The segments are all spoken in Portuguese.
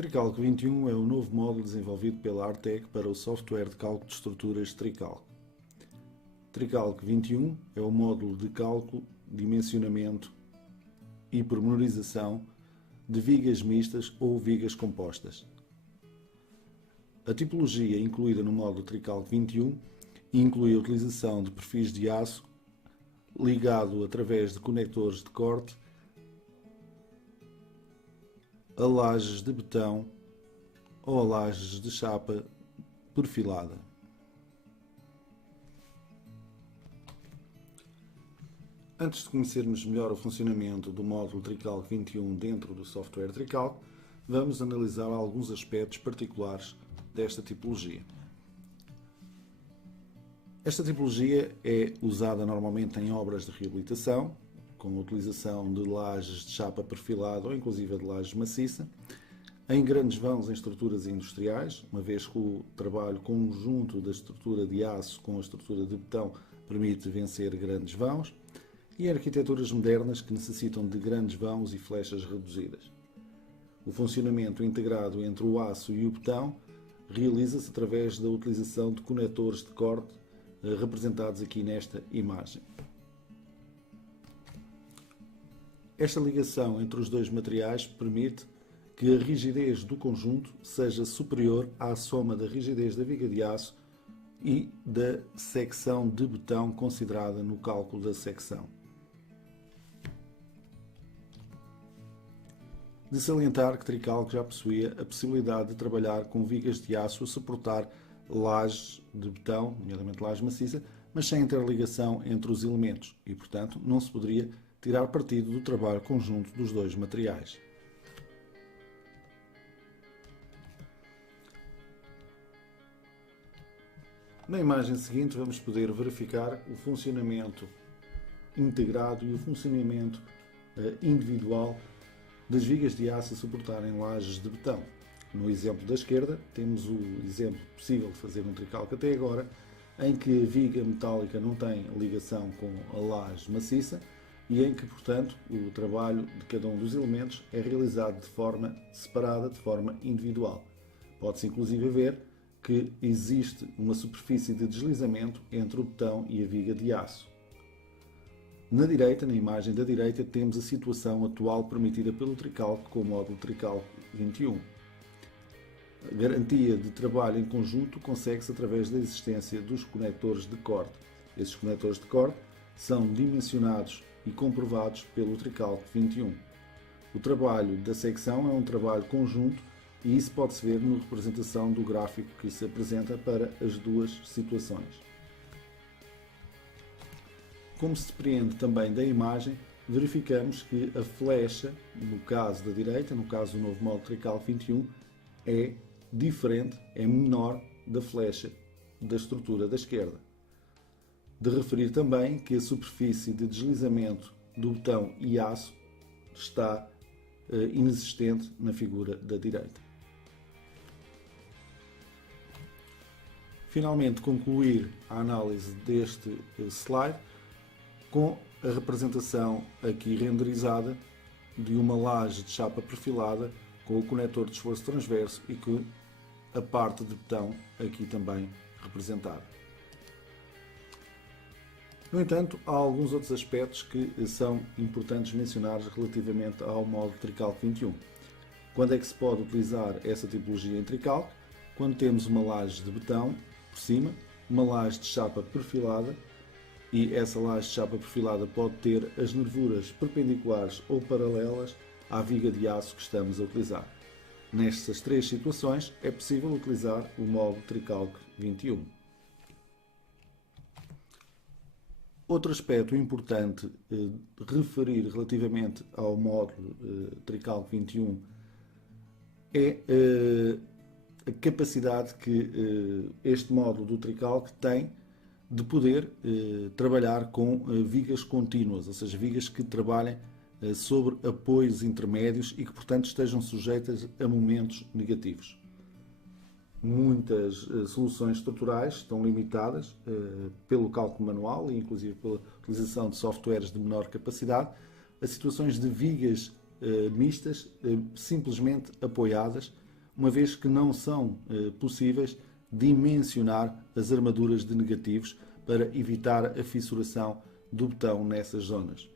TriCalc 21 é o novo módulo desenvolvido pela Artec para o software de cálculo de estruturas TriCalc. TriCalc 21 é o módulo de cálculo, dimensionamento e pormenorização de vigas mistas ou vigas compostas. A tipologia incluída no módulo TriCalc 21 inclui a utilização de perfis de aço ligado através de conectores de corte a lajes de betão ou a lajes de chapa perfilada. Antes de conhecermos melhor o funcionamento do módulo TriCalc 21 dentro do software TriCalc, vamos analisar alguns aspectos particulares desta tipologia. Esta tipologia é usada normalmente em obras de reabilitação, com a utilização de lajes de chapa perfilada ou inclusive de lajes maciça, em grandes vãos em estruturas industriais, uma vez que o trabalho conjunto da estrutura de aço com a estrutura de betão permite vencer grandes vãos, e em arquiteturas modernas que necessitam de grandes vãos e flechas reduzidas. O funcionamento integrado entre o aço e o betão realiza-se através da utilização de conectores de corte representados aqui nesta imagem. Esta ligação entre os dois materiais permite que a rigidez do conjunto seja superior à soma da rigidez da viga de aço e da secção de betão considerada no cálculo da secção. De salientar que TriCalc já possuía a possibilidade de trabalhar com vigas de aço a suportar lajes de betão, nomeadamente laje maciça, mas sem interligação entre os elementos e, portanto, não se poderia tirar partido do trabalho conjunto dos dois materiais. Na imagem seguinte vamos poder verificar o funcionamento integrado e o funcionamento individual das vigas de aço a suportarem lajes de betão. No exemplo da esquerda temos o exemplo possível de fazer um TriCalc até agora, em que a viga metálica não tem ligação com a laje maciça e em que, portanto, o trabalho de cada um dos elementos é realizado de forma separada, de forma individual. Pode-se inclusive ver que existe uma superfície de deslizamento entre o betão e a viga de aço. Na direita, na imagem da direita, temos a situação atual permitida pelo TriCalc com o módulo TriCalc 21. A garantia de trabalho em conjunto consegue-se através da existência dos conectores de corte. Esses conectores de corte são dimensionados e comprovados pelo TriCalc 21. O trabalho da secção é um trabalho conjunto e isso pode-se ver na representação do gráfico que se apresenta para as duas situações. Como se depreende também da imagem, verificamos que a flecha, no caso da direita, no caso do novo módulo TriCalc 21, é diferente, é menor da flecha da estrutura da esquerda. De referir também que a superfície de deslizamento do betão e aço está inexistente na figura da direita. Finalmente, concluir a análise deste slide com a representação aqui renderizada de uma laje de chapa perfilada com o conector de esforço transverso e com a parte de betão aqui também representada. No entanto, há alguns outros aspectos que são importantes mencionar relativamente ao módulo TriCalc 21. Quando é que se pode utilizar essa tipologia em TriCalc? Quando temos uma laje de betão por cima, uma laje de chapa perfilada, e essa laje de chapa perfilada pode ter as nervuras perpendiculares ou paralelas à viga de aço que estamos a utilizar. Nestas três situações é possível utilizar o módulo TriCalc 21. Outro aspecto importante referir relativamente ao módulo TriCalc 21 é a capacidade que este módulo do TriCalc tem de poder trabalhar com vigas contínuas, ou seja, vigas que trabalhem sobre apoios intermédios e que, portanto, estejam sujeitas a momentos negativos. Muitas soluções estruturais estão limitadas pelo cálculo manual e inclusive pela utilização de softwares de menor capacidade a situações de vigas mistas simplesmente apoiadas uma vez que não são possíveis dimensionar as armaduras de negativos para evitar a fissuração do betão nessas zonas.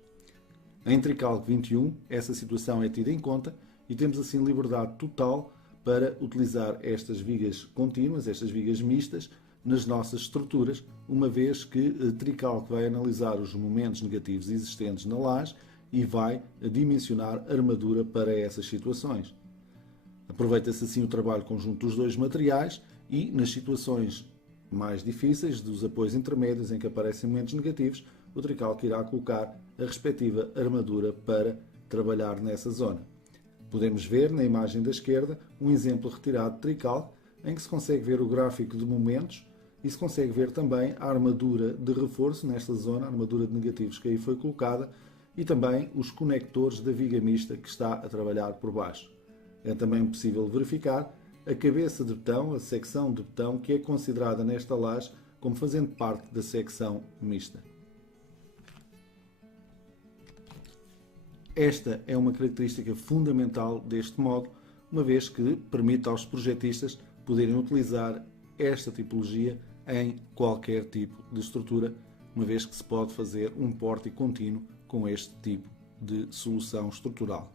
Em Tricalc 21, essa situação é tida em conta e temos assim liberdade total para utilizar estas vigas contínuas, estas vigas mistas, nas nossas estruturas, uma vez que Tricalc vai analisar os momentos negativos existentes na laje e vai dimensionar armadura para essas situações. Aproveita-se assim o trabalho conjunto dos dois materiais e, nas situações mais difíceis, dos apoios intermédios em que aparecem momentos negativos, o Tricalc irá colocar a respectiva armadura para trabalhar nessa zona. Podemos ver na imagem da esquerda um exemplo retirado de Tricalc em que se consegue ver o gráfico de momentos e se consegue ver também a armadura de reforço nesta zona, a armadura de negativos que aí foi colocada e também os conectores da viga mista que está a trabalhar por baixo. É também possível verificar a cabeça de betão, a secção de betão que é considerada nesta laje como fazendo parte da secção mista. Esta é uma característica fundamental deste módulo, uma vez que permite aos projetistas poderem utilizar esta tipologia em qualquer tipo de estrutura, uma vez que se pode fazer um pórtico contínuo com este tipo de solução estrutural.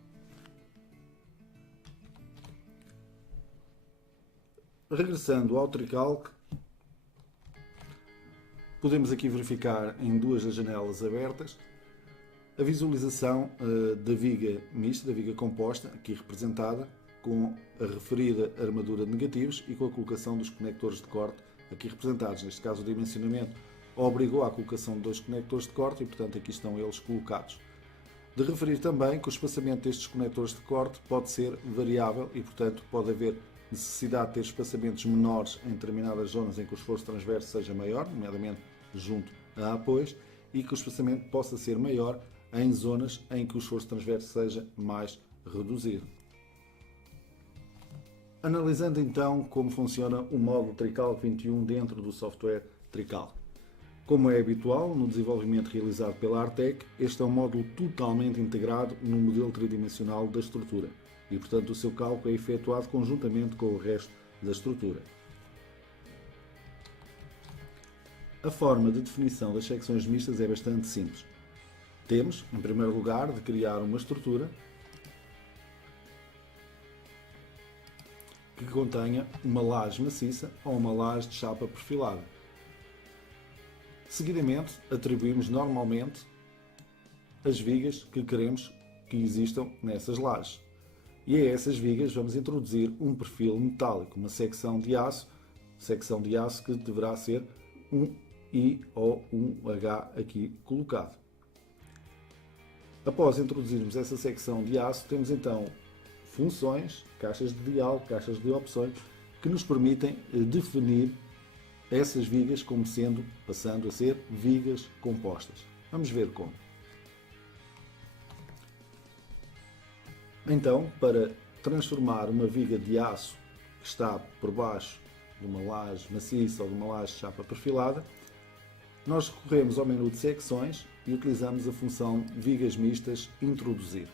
Regressando ao Tricalc, podemos aqui verificar em duas das janelas abertas a visualização da viga mista, da viga composta, aqui representada, com a referida armadura de negativos e com a colocação dos conectores de corte aqui representados. Neste caso, o dimensionamento obrigou à colocação de dois conectores de corte e, portanto, aqui estão eles colocados. De referir também que o espaçamento destes conectores de corte pode ser variável e, portanto, pode haver necessidade de ter espaçamentos menores em determinadas zonas em que o esforço transverso seja maior, nomeadamente junto a apoios, e que o espaçamento possa ser maior em zonas em que o esforço transverso seja mais reduzido. Analisando então como funciona o módulo Tricalc 21 dentro do software Tricalc. Como é habitual no desenvolvimento realizado pela Artec, este é um módulo totalmente integrado no modelo tridimensional da estrutura e, portanto, o seu cálculo é efetuado conjuntamente com o resto da estrutura. A forma de definição das secções mistas é bastante simples. Temos, em primeiro lugar, de criar uma estrutura que contenha uma laje maciça ou uma laje de chapa perfilada. Seguidamente, atribuímos normalmente as vigas que queremos que existam nessas lajes. E a essas vigas vamos introduzir um perfil metálico, uma secção de aço que deverá ser um I ou um H aqui colocado. Após introduzirmos essa secção de aço, temos então funções, caixas de diálogo, caixas de opções, que nos permitem definir essas vigas como sendo, passando a ser vigas compostas. Vamos ver como. Então, para transformar uma viga de aço que está por baixo de uma laje maciça ou de uma laje de chapa perfilada, nós recorremos ao menu de secções e utilizamos a função vigas mistas introduzir.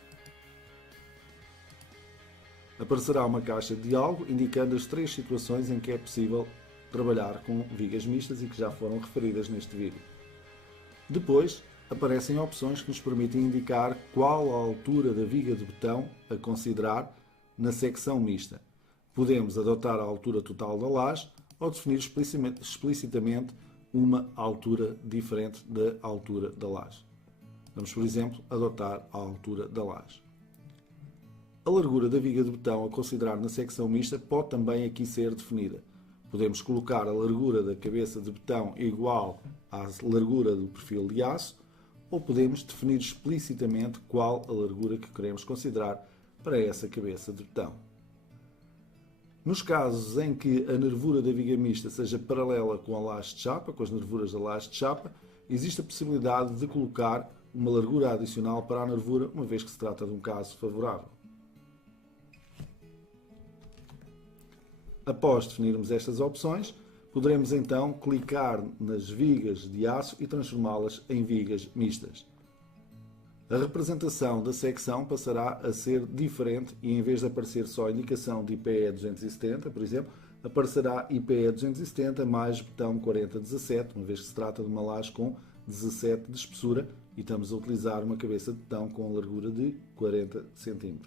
Aparecerá uma caixa de diálogo indicando as três situações em que é possível trabalhar com vigas mistas e que já foram referidas neste vídeo. Depois aparecem opções que nos permitem indicar qual a altura da viga de betão a considerar na secção mista. Podemos adotar a altura total da laje ou definir explicitamente uma altura diferente da altura da laje. Vamos, por exemplo, adotar a altura da laje. A largura da viga de betão a considerar na secção mista pode também aqui ser definida. Podemos colocar a largura da cabeça de betão igual à largura do perfil de aço, ou podemos definir explicitamente qual a largura que queremos considerar para essa cabeça de betão. Nos casos em que a nervura da viga mista seja paralela com a laje de chapa, com as nervuras da laje de chapa, existe a possibilidade de colocar uma largura adicional para a nervura, uma vez que se trata de um caso favorável. Após definirmos estas opções, poderemos então clicar nas vigas de aço e transformá-las em vigas mistas. A representação da secção passará a ser diferente e em vez de aparecer só a indicação de IPE 270, por exemplo, aparecerá IPE 270 mais botão 4017, uma vez que se trata de uma laje com 17 de espessura e estamos a utilizar uma cabeça de botão com largura de 40 cm.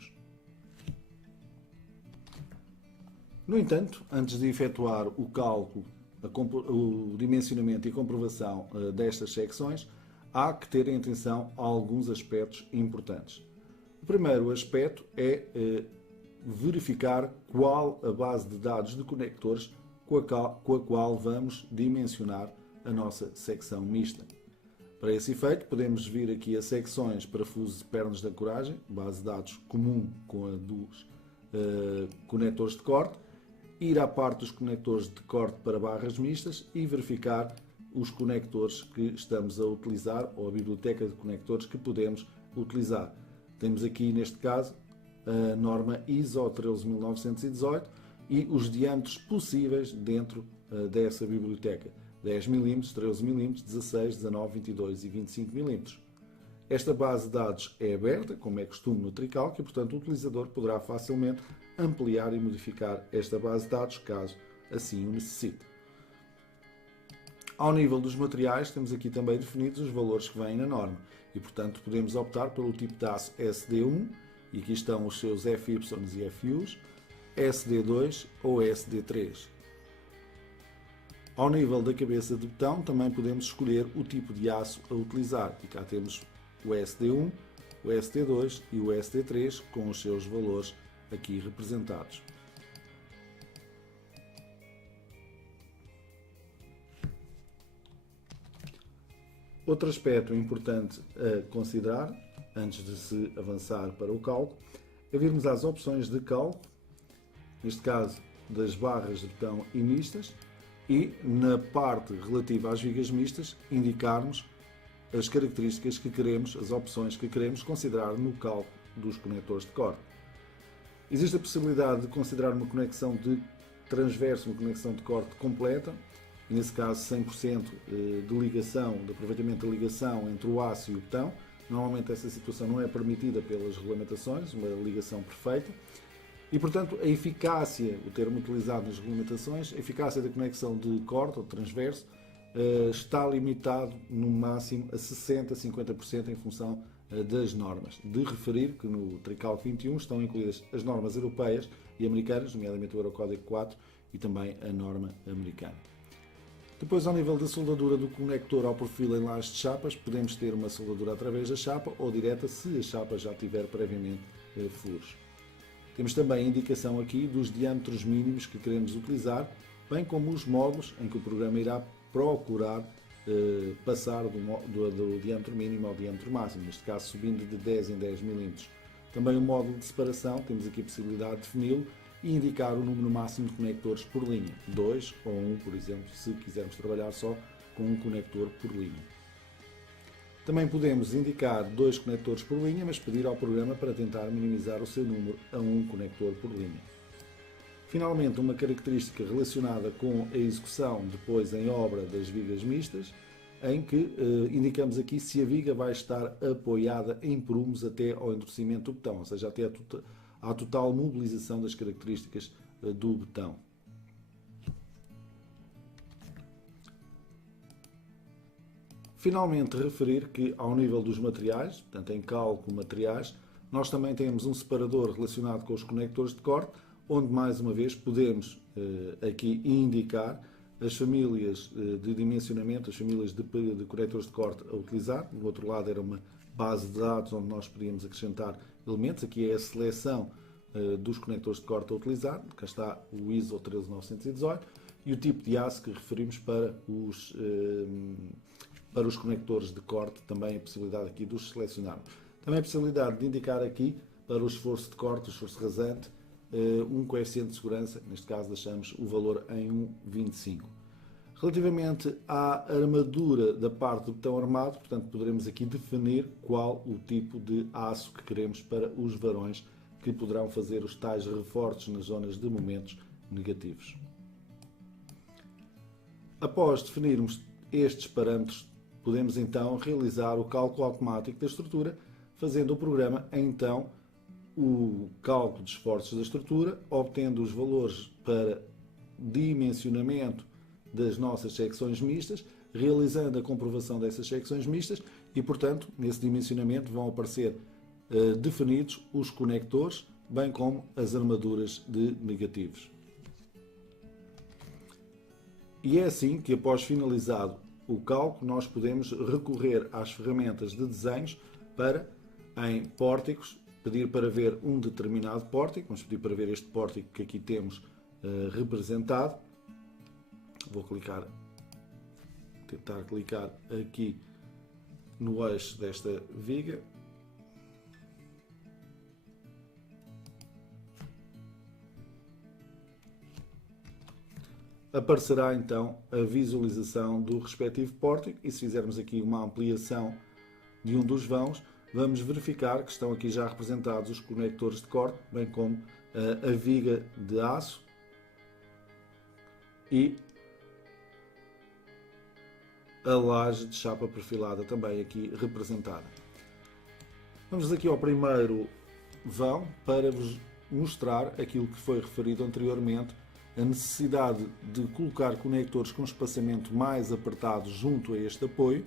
No entanto, antes de efetuar o cálculo, o dimensionamento e comprovação destas secções, há que ter em atenção alguns aspectos importantes. O primeiro aspecto é verificar qual a base de dados de conectores com a qual vamos dimensionar a nossa secção mista. Para esse efeito, podemos vir aqui a secções, parafusos e pernas de ancoragem, base de dados comum com a dos conectores de corte, ir à parte dos conectores de corte para barras mistas e verificar os conectores que estamos a utilizar ou a biblioteca de conectores que podemos utilizar. Temos aqui, neste caso, a norma ISO 13918 e os diâmetros possíveis dentro dessa biblioteca. 10 mm, 13 mm, 16, 19, 22 e 25 mm. Esta base de dados é aberta, como é costume no Tricalc, e portanto o utilizador poderá facilmente ampliar e modificar esta base de dados, caso assim o necessite. Ao nível dos materiais, temos aqui também definidos os valores que vêm na norma e, portanto, podemos optar pelo tipo de aço SD1, e aqui estão os seus FYs e FUs, SD2 ou SD3. Ao nível da cabeça de botão, também podemos escolher o tipo de aço a utilizar, e cá temos o SD1, o SD2 e o SD3 com os seus valores aqui representados. Outro aspecto importante a considerar, antes de se avançar para o cálculo, é virmos às opções de cálculo, neste caso das barras de botão e mistas, e na parte relativa às vigas mistas, indicarmos as características que queremos, as opções que queremos considerar no cálculo dos conectores de corte. Existe a possibilidade de considerar uma conexão de transverso, uma conexão de corte completa, e nesse caso 100% de ligação, de aproveitamento da ligação entre o aço e o botão. Normalmente essa situação não é permitida pelas regulamentações, uma ligação perfeita. E, portanto, a eficácia, o termo utilizado nas regulamentações, a eficácia da conexão de corte ou de transverso está limitado no máximo a 60% a 50% em função das normas. De referir que no Tricalc 21 estão incluídas as normas europeias e americanas, nomeadamente o Eurocódigo 4 e também a norma americana. Depois, ao nível da soldadura do conector ao perfil em lajes de chapas, podemos ter uma soldadura através da chapa ou direta se a chapa já tiver previamente furos. Temos também a indicação aqui dos diâmetros mínimos que queremos utilizar, bem como os módulos em que o programa irá procurar passar do diâmetro mínimo ao diâmetro máximo, neste caso subindo de 10 em 10 mm. Também o módulo de separação, temos aqui a possibilidade de defini-lo e indicar o número máximo de conectores por linha, 2 ou 1, por exemplo, se quisermos trabalhar só com um conector por linha. Também podemos indicar 2 conectores por linha, mas pedir ao programa para tentar minimizar o seu número a um conector por linha. Finalmente, uma característica relacionada com a execução depois em obra das vigas mistas, em que indicamos aqui se a viga vai estar apoiada em prumos até ao endurecimento do botão, ou seja, até à total mobilização das características do botão. Finalmente, referir que ao nível dos materiais, portanto em cálculo materiais, nós também temos um separador relacionado com os conectores de corte, onde mais uma vez podemos aqui indicar as famílias de dimensionamento, as famílias de conectores de corte a utilizar. Do outro lado era uma base de dados onde nós podíamos acrescentar elementos. Aqui é a seleção dos conectores de corte a utilizar. Cá está o ISO 13918 e o tipo de aço que referimos para os conectores de corte, também a possibilidade aqui de os selecionarmos. Também a possibilidade de indicar aqui para o esforço de corte, o esforço rasante, um coeficiente de segurança, neste caso deixamos o valor em 1,25. Relativamente à armadura da parte do botão armado, portanto, poderemos aqui definir qual o tipo de aço que queremos para os varões que poderão fazer os tais reforços nas zonas de momentos negativos. Após definirmos estes parâmetros, podemos então realizar o cálculo automático da estrutura, fazendo o programa então o cálculo de esforços da estrutura, obtendo os valores para dimensionamento das nossas secções mistas, realizando a comprovação dessas secções mistas e, portanto, nesse dimensionamento vão aparecer definidos os conectores, bem como as armaduras de negativos. E é assim que, após finalizado o cálculo, nós podemos recorrer às ferramentas de desenhos para, em pórticos, pedir para ver um determinado pórtico. Vamos pedir para ver este pórtico que aqui temos representado. Vou tentar clicar aqui no eixo desta viga. Aparecerá então a visualização do respectivo pórtico e se fizermos aqui uma ampliação de um dos vãos, vamos verificar que estão aqui já representados os conectores de corte, bem como a viga de aço e a laje de chapa perfilada também aqui representada. Vamos aqui ao primeiro vão para vos mostrar aquilo que foi referido anteriormente, a necessidade de colocar conectores com espaçamento mais apertado junto a este apoio,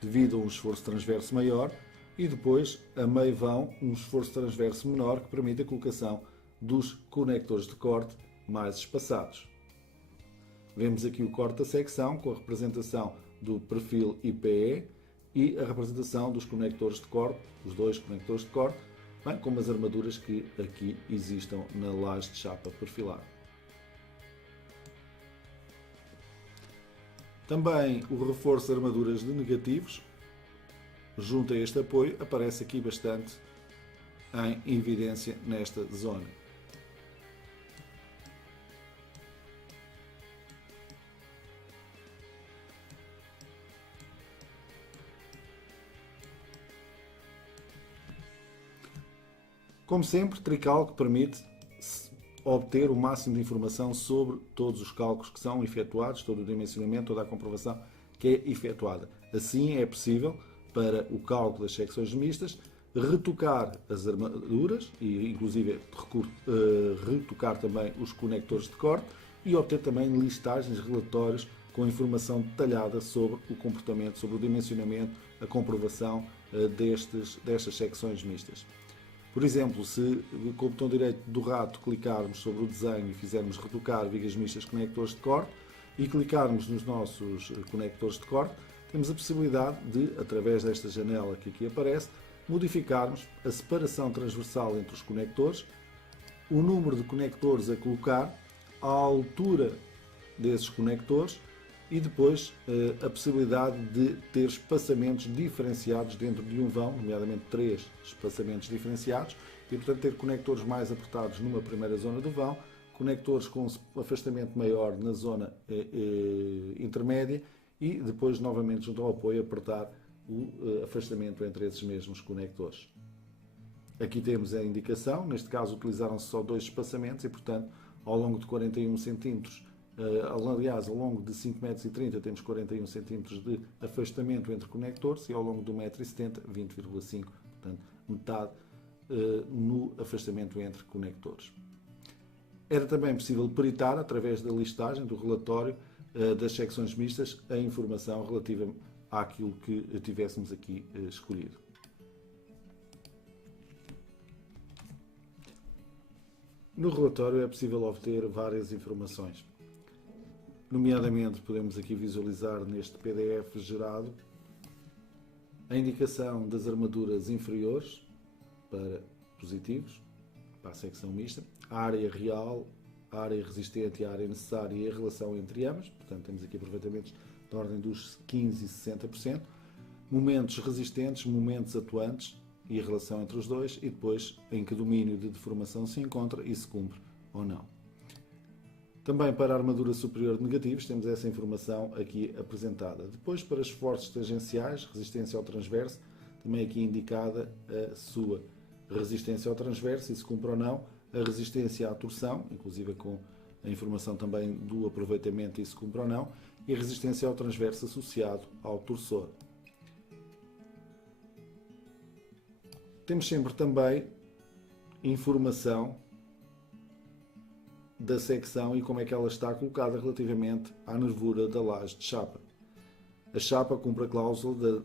devido a um esforço transverso maior, e depois, a meio vão, um esforço transverso menor que permite a colocação dos conectores de corte mais espaçados. Vemos aqui o corte da secção com a representação do perfil IPE e a representação dos conectores de corte, os dois conectores de corte, bem como as armaduras que aqui existam na laje de chapa perfilada. Também o reforço de armaduras de negativos, junto a este apoio, aparece aqui bastante em evidência nesta zona. Como sempre, Tricalc permite obter o máximo de informação sobre todos os cálculos que são efetuados, todo o dimensionamento, toda a comprovação que é efetuada. Assim é possível, para o cálculo das secções mistas, retocar as armaduras e inclusive retocar também os conectores de corte e obter também listagens, relatórios com informação detalhada sobre o comportamento, sobre o dimensionamento, a comprovação destas secções mistas. Por exemplo, se com o botão direito do rato clicarmos sobre o desenho e fizermos retocar vigas mistas conectores de corte e clicarmos nos nossos conectores de corte, temos a possibilidade de, através desta janela que aqui aparece, modificarmos a separação transversal entre os conectores, o número de conectores a colocar, a altura desses conectores e depois a possibilidade de ter espaçamentos diferenciados dentro de um vão, nomeadamente 3 espaçamentos diferenciados, e portanto ter conectores mais apertados numa primeira zona do vão, conectores com afastamento maior na zona intermédia e depois novamente junto ao apoio apertar o afastamento entre esses mesmos conectores. Aqui temos a indicação, neste caso utilizaram-se só 2 espaçamentos e portanto ao longo de 41 cm, aliás, ao longo de 5,30 m temos 41 cm de afastamento entre conectores e ao longo de 1,70 m 20,5 m, portanto metade no afastamento entre conectores. Era também possível peritar, através da listagem do relatório das secções mistas, a informação relativa àquilo que tivéssemos aqui escolhido. No relatório é possível obter várias informações. Nomeadamente, podemos aqui visualizar neste PDF gerado a indicação das armaduras inferiores para positivos, para a secção mista, a área real, a área resistente e a área necessária e a relação entre ambas, portanto temos aqui aproveitamentos da ordem dos 15% e 60%, momentos resistentes, momentos atuantes e a relação entre os dois e depois em que domínio de deformação se encontra e se cumpre ou não. Também para a armadura superior de negativos temos essa informação aqui apresentada. Depois para esforços tangenciais, resistência ao transverso, também aqui indicada a sua resistência ao transverso e se cumpre ou não, a resistência à torção, inclusive com a informação também do aproveitamento e se cumpre ou não, e a resistência ao transverso associado ao torsor. Temos sempre também informação da secção e como é que ela está colocada relativamente à nervura da laje de chapa. A chapa cumpre a cláusula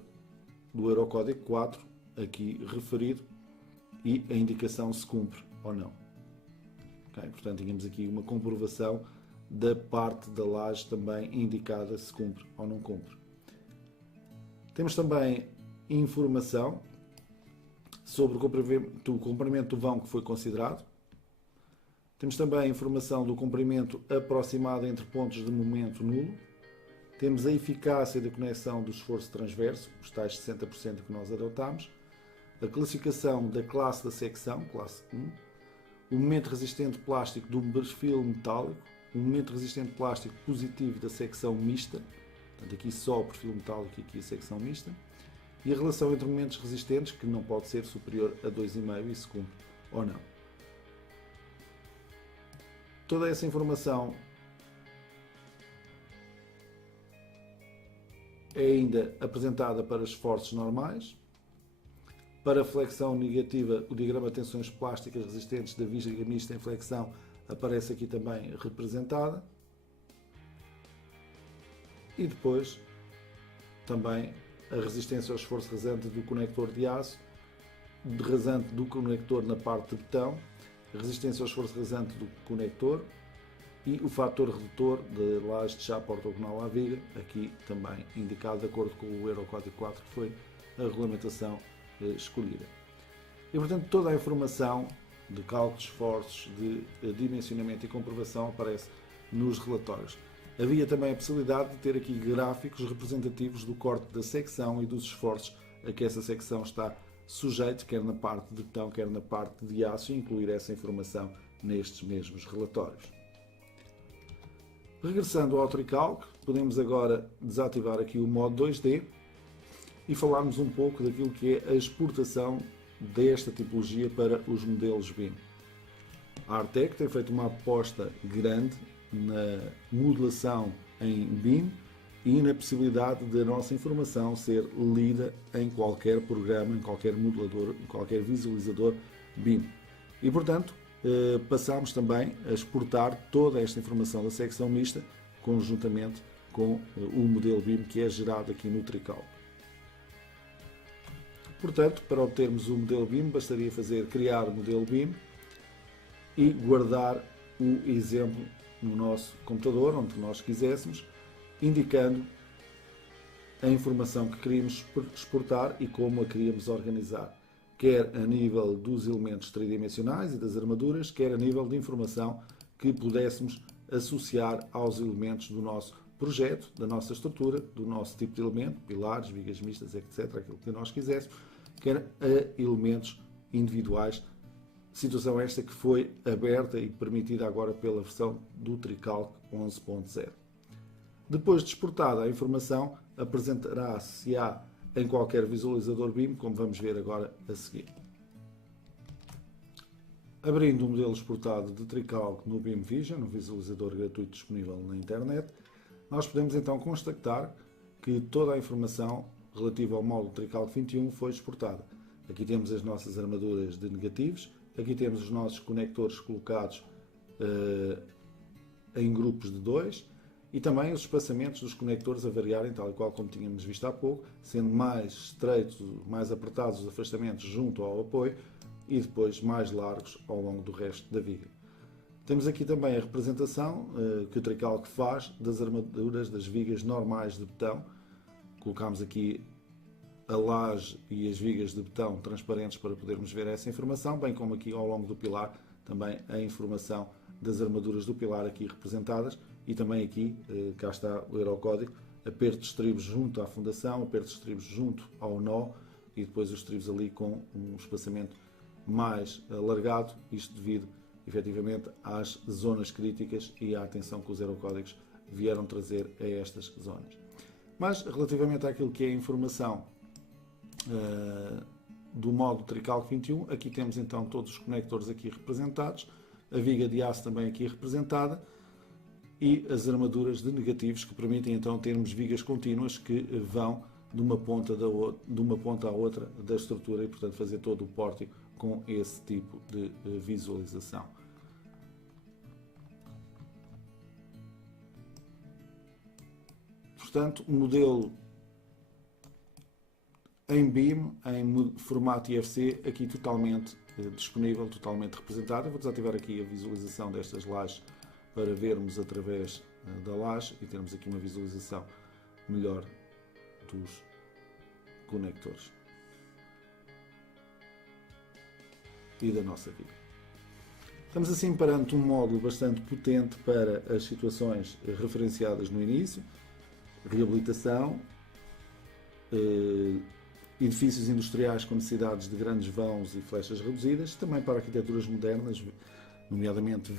do Eurocódigo 4, aqui referido, e a indicação se cumpre ou não. Okay? Portanto, tínhamos aqui uma comprovação da parte da laje também indicada se cumpre ou não cumpre. Temos também informação sobre o comprimento do vão que foi considerado. Temos também a informação do comprimento aproximado entre pontos de momento nulo. Temos a eficácia da conexão do esforço transverso, os tais 60% que nós adotámos. A classificação da classe da secção, classe 1. O momento resistente plástico do perfil metálico. O momento resistente plástico positivo da secção mista. Portanto, aqui só o perfil metálico e aqui a secção mista. E a relação entre momentos resistentes, que não pode ser superior a 2,5 e se cumpre ou não. Toda essa informação é ainda apresentada para esforços normais. Para a flexão negativa, o diagrama de tensões plásticas resistentes da viga mista em flexão aparece aqui também representada. E depois também a resistência ao esforço rasante do conector de aço, rasante do conector na parte de betão, a resistência ao esforço rasante do conector e o fator redutor de laje de chapa ortogonal à viga, aqui também indicado de acordo com o Eurocódigo 4, que foi a regulamentação escolhida. E, portanto, toda a informação de cálculo de esforços, de dimensionamento e comprovação aparece nos relatórios. Havia também a possibilidade de ter aqui gráficos representativos do corte da secção e dos esforços a que essa secção está sujeita, quer na parte de betão, quer na parte de aço, e incluir essa informação nestes mesmos relatórios. Regressando ao Tricalc, podemos agora desativar aqui o modo 2D e falarmos um pouco daquilo que é a exportação desta tipologia para os modelos BIM. A Artec tem feito uma aposta grande na modelação em BIM e na possibilidade da nossa informação ser lida em qualquer programa, em qualquer modelador, em qualquer visualizador BIM. E, portanto, passamos também a exportar toda esta informação da secção mista conjuntamente com o modelo BIM que é gerado aqui no Tricalc. Portanto, para obtermos o modelo BIM, bastaria criar o modelo BIM e guardar o exemplo no nosso computador, onde nós quiséssemos, indicando a informação que queríamos exportar e como a queríamos organizar, quer a nível dos elementos tridimensionais e das armaduras, quer a nível de informação que pudéssemos associar aos elementos do nosso projeto, da nossa estrutura, do nosso tipo de elemento, pilares, vigas mistas, etc., aquilo que nós quiséssemos, quer a elementos individuais. Situação esta que foi aberta e permitida agora pela versão do Tricalc 11.0. Depois de exportada a informação, apresentará-se-á em qualquer visualizador BIM, como vamos ver agora a seguir. Abrindo o modelo exportado de Tricalc no BIM Vision, um visualizador gratuito disponível na internet, nós podemos então constatar que toda a informação relativa ao módulo Tricalc 21 foi exportada. Aqui temos as nossas armaduras de negativos, aqui temos os nossos conectores colocados em grupos de 2 e também os espaçamentos dos conectores a variarem, tal e qual como tínhamos visto há pouco, sendo mais estreitos, mais apertados os afastamentos junto ao apoio e depois mais largos ao longo do resto da viga. Temos aqui também a representação que o Tricalc faz das armaduras das vigas normais de betão. Colocámos aqui a laje e as vigas de betão transparentes para podermos ver essa informação, bem como aqui ao longo do pilar também a informação das armaduras do pilar aqui representadas e também aqui, cá está o Eurocódigo, aperto de estribos junto à fundação, aperto de estribos junto ao nó e depois os estribos ali com um espaçamento mais alargado, isto devido efetivamente às zonas críticas e à atenção que os Eurocódigos vieram trazer a estas zonas. Mas relativamente àquilo que é a informação do modo Tricalc 21, aqui temos então todos os conectores aqui representados, a viga de aço também aqui representada e as armaduras de negativos que permitem então termos vigas contínuas que vão de uma ponta à outra da estrutura e, portanto, fazer todo o pórtico com esse tipo de visualização. Portanto, o modelo em BIM, em formato IFC, aqui totalmente disponível, totalmente representado. Eu vou desativar aqui a visualização destas lajes para vermos através da laje e termos aqui uma visualização melhor dos conectores e da nossa viga. Estamos assim perante um módulo bastante potente para as situações referenciadas no início: reabilitação, edifícios industriais com necessidades de grandes vãos e flechas reduzidas, também para arquiteturas modernas, nomeadamente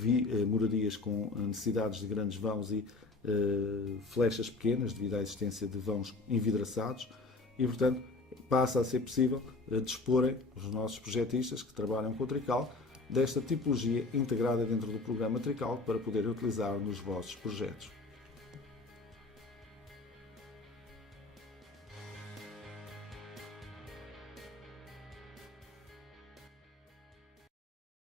moradias com necessidades de grandes vãos e flechas pequenas, devido à existência de vãos envidraçados, e, portanto, passa a ser possível disporem os nossos projetistas que trabalham com o Trical desta tipologia integrada dentro do programa Trical para poderem utilizar nos vossos projetos.